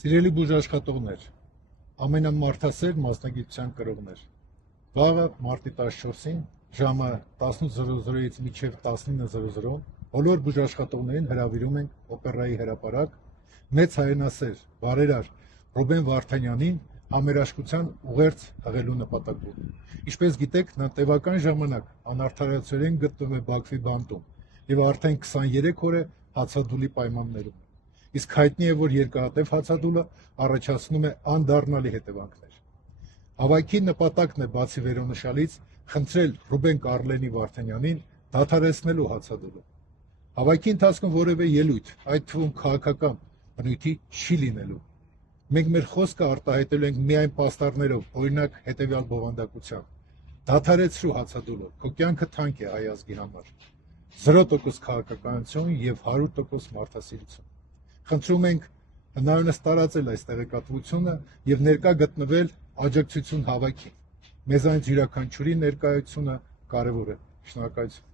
Սիրելի բուժաշխատողներ, ամենամարդասեր մասնագիտության կրողներ, վաղը մարտի 14-ին ժամը 18:00-ից մինչև 19:00 բոլոր բուժաշխատողներին հրավիրում ենք օպերայի հրապարակ մեծ հայրենասեր բարերար Ռուբեն Վարդանյանին համերաշխության ուղերձ հղելու նպատակով։ Ինչպես գիտեք, նա տևական ժամանակ անարդարացիորեն գտնվում է Բաքվի բանտում եւ արդեն 23 օր է հացադուլի պայմաններում։ Իսկ հայտնի է, որ երկարատև հացադուլը առաջացնում է անդառնալի հետևանքներ։ Հավաքի նպատակն է բացի վերոնշյալից խնդրել Ռուբեն Կարլենի Վարդանյանին դադարեցնելու հացադուլը։ Հավաքի ընթացքում որևէ ելույթ, այդ թվում քաղաքական բնույթի չի լինելու։ Մենք մեր խոսքը արտահայտելու ենք միայն պաստառներով, օրինակ հետևյալ բովանդակությամբ. դադարեցրու հացադուլը, քո կյանքը թանկ է հայ ազգի համար, 0% քաղաքականություն եւ 100% մարդասիրություն։ Խնդրում ենք հնարավորինս տարածել այս տեղեկատվությունը եւ ներկա գտնվել աջակցություն հավաքին։ Մեզանից յուրաքանչյուրի ներկայությունը կարեւոր է։ Շնորհակալություն։